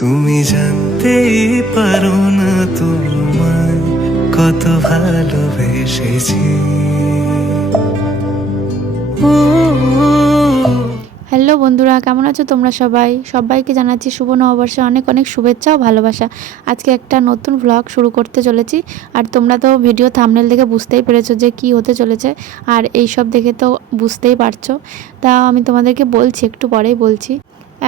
তুমি জানতেই পারো না তোমায় কত ভালোবেসেছি। হ্যালো বন্ধুরা, কেমন আছো তোমরা সবাই? সবাইকে জানাচ্ছি শুভ নববর্ষে অনেক অনেক শুভেচ্ছা ও ভালোবাসা। আজকে একটা নতুন ভ্লগ শুরু করতে চলেছি। আর তোমরা তো ভিডিও থামনেল দেখে বুঝতেই পেরেছ যে কি হতে চলেছে। আর এই সব দেখে তো বুঝতেই পারছ। তা আমি তোমাদেরকে বলছি, একটু পরেই বলছি।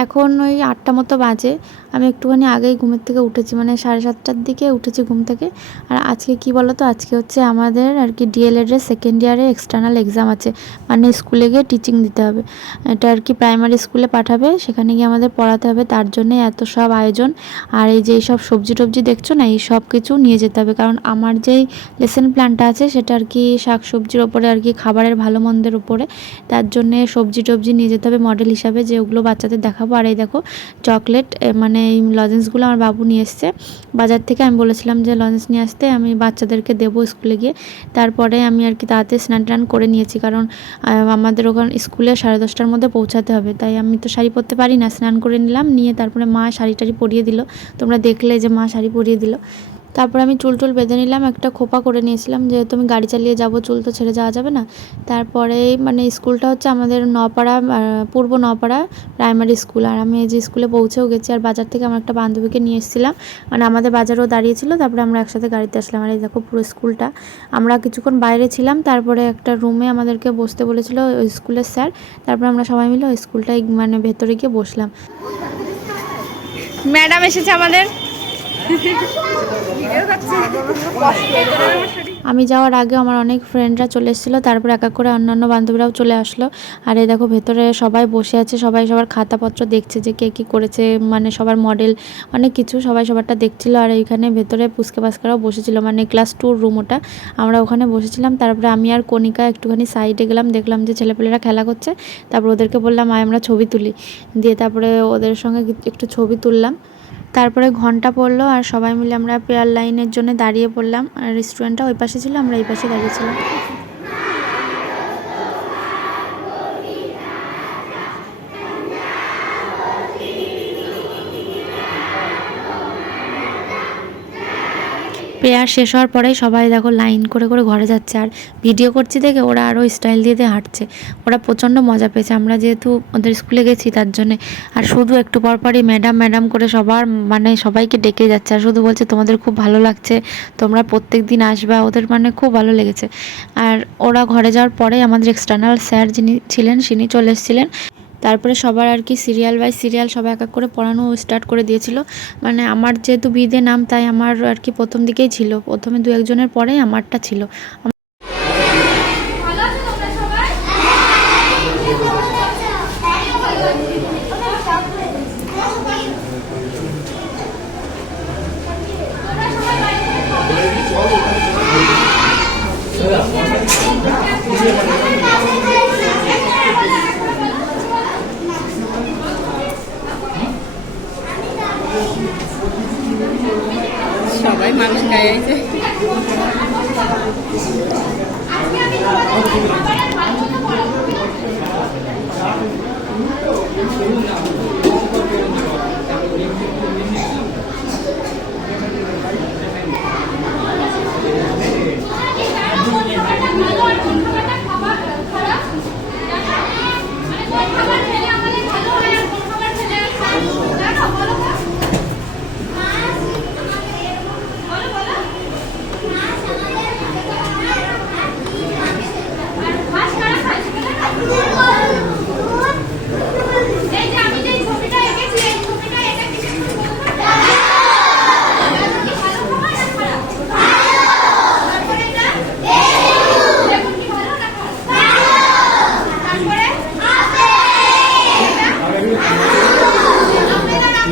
এখন ওই আটটা মতো বাজে। আমি একটুখানি আগেই ঘুমের থেকে উঠেছি মানে সাড়ে সাতটার দিকে উঠেছি ঘুম থেকে। আর আজকে কি বলো তো আজকে হচ্ছে আমাদের আর কি ডিএলএডের সেকেন্ড ইয়ারে এক্সটার্নাল এক্সাম আছে। মানে স্কুলে গিয়ে টিচিং দিতে হবে। এটা আর কি প্রাইমারি স্কুলে পাঠাবে, সেখানে গিয়ে আমাদের পড়াতে হবে। তার জন্যে এত সব আয়োজন। আর এই যে সব সবজি টবজি দেখছ না? এই সব কিছু নিয়ে যেতে হবে। কারণ আমার যেই লেসন প্ল্যানটা আছে, সেটা আর কি শাক সবজির ওপরে আর কি খাবারের ভালো মন্দের উপরে। তার জন্যে সবজি টবজি নিয়ে যেতে হবে মডেল হিসাবে, যে ওগুলো বাচ্চাদের দেখাবো। আর এই দেখো, চকলেট মানে এই লজেন্সগুলো আমার বাবু নিয়ে এসছে। বাজার থেকে আমি বলেছিলাম যে, লজেন্স নিয়ে আসতে আমি বাচ্চাদেরকে দেবো স্কুলে গিয়ে। তারপরে আমি আর কি তাড়াতাড়ি স্নান টান করে নিয়েছি, কারণ আমাদের ওখানে স্কুলে সাড়ে দশটার মধ্যে পৌঁছাতে হবে। তাই আমি তো শাড়ি পরতে পারি না, স্নান করে নিলাম, নিয়ে তারপরে মা শাড়ি টাড়ি পরিয়ে দিল। তোমরা দেখলে যে মা শাড়ি পরিয়ে দিল। তারপরে আমি চুল টুল বেঁধে নিলাম, একটা খোপা করে নিয়েছিলাম, যেহেতু আমি গাড়ি চালিয়ে যাব, চুল তো ছেড়ে যাওয়া যাবে না। তারপরে মানে স্কুলটা হচ্ছে আমাদের নপাড়া পূর্ব নপাড়া প্রাইমারি স্কুল আর আমি এই যে স্কুলে পৌঁছেও গেছি, আর বাজার থেকে আমার একটা বান্ধবীকে নিয়ে এসেছিলাম। মানে আমাদের বাজারও দাঁড়িয়েছিল, তারপরে আমরা একসাথে গাড়িতে আসলাম। আর এই দেখো পুরো স্কুলটা। আমরা কিছুক্ষণ বাইরে ছিলাম, তারপরে একটা রুমে আমাদেরকে বসতে বলেছিল ওই স্কুলের স্যার। তারপরে আমরা সবাই মিলে ওই স্কুলটায় মানে ভেতরে গিয়ে বসলাম। ম্যাডাম এসেছে আমাদের। আমি যাওয়ার আগে আমার অনেক ফ্রেন্ডরা চলে এসেছিল, তারপর এক এক করে অন্যান্য বান্ধবীরাও চলে আসলো। আর এই দেখো ভেতরে সবাই বসে আছে, সবাই সবার খাতাপত্র দেখছে যে কে কী করেছে মানে সবার মডেল অনেক কিছু সবাই সবারটা দেখছিল। আর এইখানে ভেতরে পুচকে পাস্কারাও বসেছিল মানে ক্লাস টুর রুম ওটা। আমরা ওখানে বসেছিলাম, তারপরে আমি আর কণিকা একটুখানি সাইডে গেলাম, দেখলাম যে ছেলেপেলেরা খেলা করছে। তারপর ওদেরকে বললাম, আয়, আমরা ছবি তুলি। দিয়ে তারপরে ওদের সঙ্গে একটু ছবি তুললাম। তারপরে ঘণ্টা পড়ল আর সবাই মিলে আমরা পেয়ার লাইনের জন্য দাঁড়িয়ে পড়লাম। আর রেস্টুরেন্টটা ওই পাশে ছিল, আমরা এই পাশে দাঁড়িয়েছিলাম প্রেয়ার শেষ হওয়ার পরেই সবাই দেখো লাইন করে করে ঘরে যাচ্ছে। আর ভিডিও করছি দেখে ওরা আরও স্টাইল দিয়ে দিয়ে হাঁটছে। ওরা প্রচণ্ড মজা পেয়েছে। আমরা যেহেতু ওদের স্কুলে গেছি, তার জন্যে আর শুধু একটু পর পরই ম্যাডাম ম্যাডাম করে সবার মানে সবাইকে ডেকে যাচ্ছে। আর শুধু বলছে, তোমাদের খুব ভালো লাগছে। তোমরা প্রত্যেক দিন আসবা। ওদের মানে খুব ভালো লেগেছে। আর ওরা ঘরে যাওয়ার পরে আমাদের এক্সটার্নাল স্যার যিনি ছিলেন তিনি চলে এসেছিলেন। তারপরে সবার আর কি সিরিয়াল বাই সিরিয়াল সবাই এক এক করে পড়ানো স্টার্ট করে দিয়েছিল। মানে আমার যেহেতু বিদে নাম, তাই আমার আর কি প্রথম দিকেই ছিল। প্রথমে দু একজনের পরে আমারটা ছিল। মানুষ গায়ে আইছে এই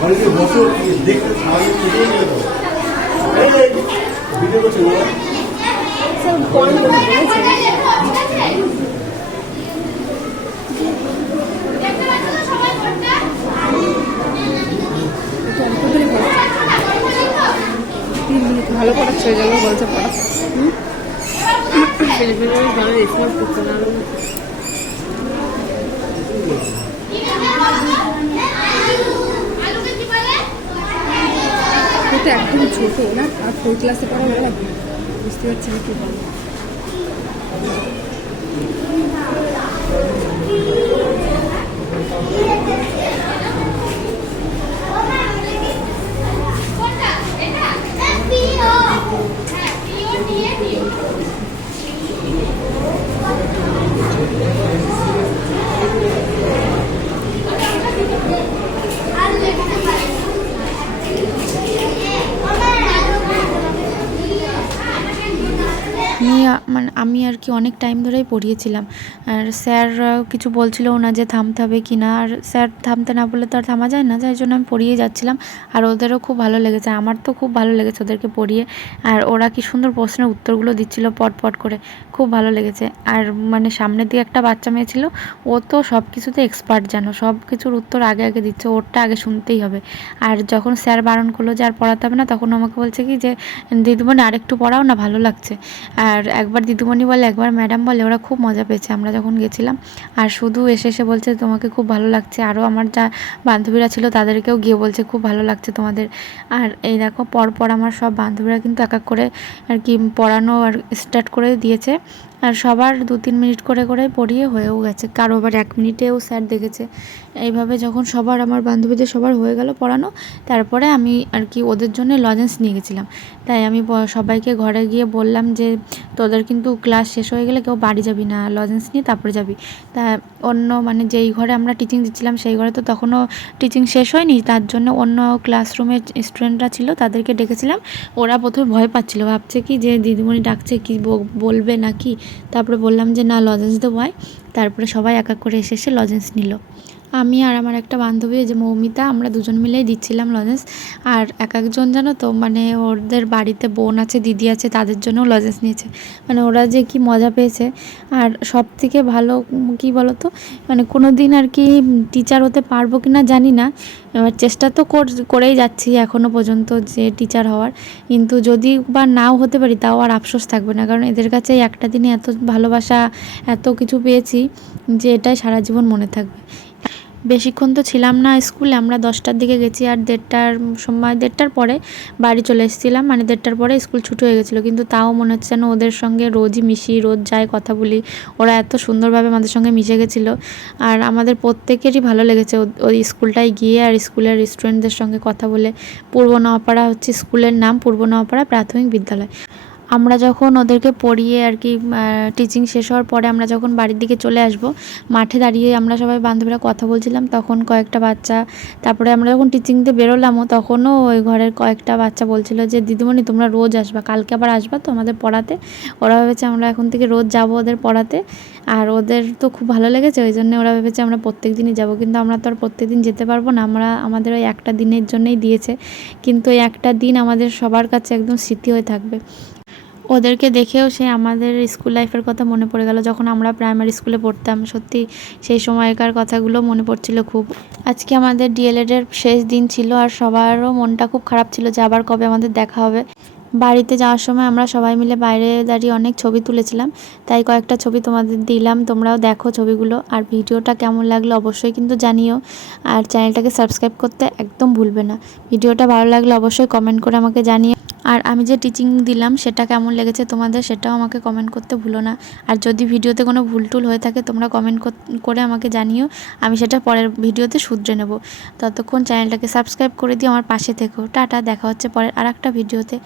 বাড়িতে বসে দেখতে এই এই, ভিডিও করছে দেখতে পাচ্ছ সবাই ভালো পড়াচ্ছে, ওই জন্য বলছে পড়া জলের স্মার্ট করছে না। এটা একদম ছোট না? আর ফোর ক্লাসে পড়া ওরা বুঝতে পারছি না কি বলব কোনটা এটা পিও হ্যাঁ পিও দিয়ে পিও আর লেখতে পারে আমি মানে আমি আর কি অনেক টাইম ধরেই পড়িয়েছিলাম। আর স্যার কিছু বলছিলও না যে থামতে হবে কি না আর স্যার থামতে না বললে তো আর থামা যায় না তাই জন্য আমি পড়িয়ে যাচ্ছিলাম। আর ওদেরও খুব ভালো লেগেছে, আমার তো খুব ভালো লেগেছে ওদেরকে পড়িয়ে। আর ওরা কি সুন্দর প্রশ্নের উত্তরগুলো দিচ্ছিল পট পট করে, খুব ভালো লেগেছে। আর মানে সামনের দিকে একটা বাচ্চা মেয়ে ছিল, ও তো সব কিছুতে এক্সপার্ট জানো সব কিছুর উত্তর আগে আগে দিচ্ছে, ওরটা আগে শুনতেই হবে। আর যখন স্যার বারণ করল যে আর পড়াতে হবে না, তখন আমাকে বলছে কি যে, দিদিমণি আরেকটু পড়াও না, ভালো লাগছে। আর একবার দিদিমণি বলে, একবার ম্যাডাম বলে, ওরা খুব মজা পেয়েছে। আমরা যখন গেছিলাম, আর শুধু এসে এসে বলছে, তোমাকে খুব ভালো লাগছে। আরও আমার যা বান্ধবীরা ছিল, তাদেরকেও গিয়ে বলছে, খুব ভালো লাগছে তোমাদের। আর এই দেখো, পরপর আমার সব বান্ধবীরা কিন্তু এক এক করে আর কি পড়ানো আর স্টার্ট করে দিয়েছে। আর সবার দু তিন মিনিট করে করে পড়িয়ে হয়েও গেছে। কারও আবার এক মিনিটেও স্যার দেখেছে। এইভাবে যখন সবার আমার বান্ধবীদের সবার হয়ে গেল পড়ানো, তারপরে আমি আর কি ওদের জন্য লজেন্স নিয়ে গেছিলাম। তাই আমি সবাইকে ঘরে গিয়ে বললাম যে, তোদের কিন্তু ক্লাস শেষ হয়ে গেলে কেউ বাড়ি যাবি না লজেন্স নিয়ে তারপরে যাবি। তা অন্য মানে যেই ঘরে আমরা টিচিং দিচ্ছিলাম, সেই ঘরে তো তখনও টিচিং শেষ হয়নি। তার জন্য অন্য ক্লাসরুমের স্টুডেন্টরা ছিল, তাদেরকে ডেকেছিলাম। ওরা প্রথমে ভয় পাচ্ছিল। ভাবছে কি যে, দিদিমণি ডাকছে কি বলবে না কি তারপরে বললাম যে না লজেন্স দেবো তারপরে সবাই এক করে এসে এসে লজেন্স নিল। আমি আর আমার একটা বান্ধবী যে মৌমিতা, আমরা দুজন মিলেই দিচ্ছিলাম লজেন্স। আর এক একজন জানো তো মানে ওদের বাড়িতে বোন আছে, দিদি আছে, তাদের জন্যও লজেন্স নিয়েছে। মানে ওরা যে কি মজা পেয়েছে। আর সব থেকে ভালো, কি বলো তো মানে কোনো দিন আর কি টিচার হতে পারব কি না জানি না। এবার চেষ্টা তো কর- করেই যাচ্ছি এখনও পর্যন্ত যে টিচার হওয়ার। কিন্তু যদি বা নাও হতে পারি, তাও আর আফসোস থাকবে না। কারণ এদের কাছে একটা দিনে এত ভালোবাসা, এত কিছু পেয়েছি যে এটাই সারা জীবন মনে থাকবে। বেশিক্ষণ তো ছিলাম না স্কুলে, আমরা দশটার দিকে গেছি আর দেড়টার সময়, দেড়টার পরে বাড়ি চলে এসেছিলাম। মানে দেড়টার পরে স্কুল ছুটি হয়ে গেছিল, কিন্তু তাও মনে হচ্ছে যেন ওদের সঙ্গে রোজই মিশি, রোজ যাই কথা বলি। ওরা এত সুন্দরভাবে আমাদের সঙ্গে মিশে গেছিল। আর আমাদের প্রত্যেকেরই ভালো লেগেছে ওই স্কুলটায় গিয়ে আর স্কুলের স্টুডেন্টদের সঙ্গে কথা বলে। পূর্ব নওয়াপাড়া হচ্ছে স্কুলের নাম পূর্ব নওয়াপাড়া প্রাথমিক বিদ্যালয়। আমরা যখন ওদেরকে পড়িয়ে আর কি টিচিং শেষ হওয়ার পরে আমরা যখন বাড়ির দিকে চলে আসব, মাঠে দাঁড়িয়ে আমরা সবাই বান্ধবীরা কথা বলছিলাম, তখন কয়েকটা বাচ্চা, তারপরে আমরা যখন টিচিংতে বেরোলামও, তখনও ওই ঘরের কয়েকটা বাচ্চা বলছিল যে, দিদিমণি, তোমরা রোজ আসবা, কালকে আবার আসবা তো আমাদের পড়াতে। ওরা ভেবেছে আমরা এখন থেকে রোজ যাব ওদের পড়াতে, আর ওদের তো খুব ভালো লেগেছে, ওই জন্য ওরা ভেবেছে আমরা প্রত্যেক দিনই যাব, কিন্তু আমরা তো আর প্রত্যেক দিন যেতে পারব না, আমরা, আমাদের ওই একটা দিনের জন্যই দিয়েছে, কিন্তু ওই একটা দিন আমাদের সবার কাছে একদম স্মৃতি হয়ে থাকবে। ওদেরকে দেখেও সে আমাদের স্কুল লাইফের কথা মনে পড়ে গেল। যখন আমরা প্রাইমারি স্কুলে পড়তাম, সত্যি সেই সময়কার কথাগুলো মনে পড়ছিল খুব। আজকে আমাদের ডিএলএড এর শেষ দিন ছিল আর সবারও মনটা খুব খারাপ ছিল যে আবার কবে আমাদের দেখা হবে। বাড়িতে যাওয়ার সময় আমরা সবাই মিলে বাইরে দাঁড়িয়ে অনেক ছবি তুলেছিলাম। তাই কয়েকটা ছবি তোমাদের দিলাম, তোমরাও দেখো ছবিগুলো। আর ভিডিওটা কেমন লাগল অবশ্যই কিন্তু জানিও। আর চ্যানেলটাকে সাবস্ক্রাইব করতে একদম ভুলবে না। ভিডিওটা ভালো লাগলে অবশ্যই কমেন্ট করে আমাকে জানিও। আর আমি যে টিচিং দিলাম, সেটা কেমন লেগেছে তোমাদের সেটাও আমাকে কমেন্ট করতে ভুলো না। আর যদি ভিডিওতে কোনো ভুল টুল হয়ে থাকে, তোমরা কমেন্ট করে আমাকে জানিও। আমি সেটা পরের ভিডিওতে শুধরে নেব। ততক্ষণ চ্যানেলটাকে সাবস্ক্রাইব করে দিয়ে আমার পাশে থেকো। টাটা, দেখা হচ্ছে পরের আর একটা ভিডিওতে।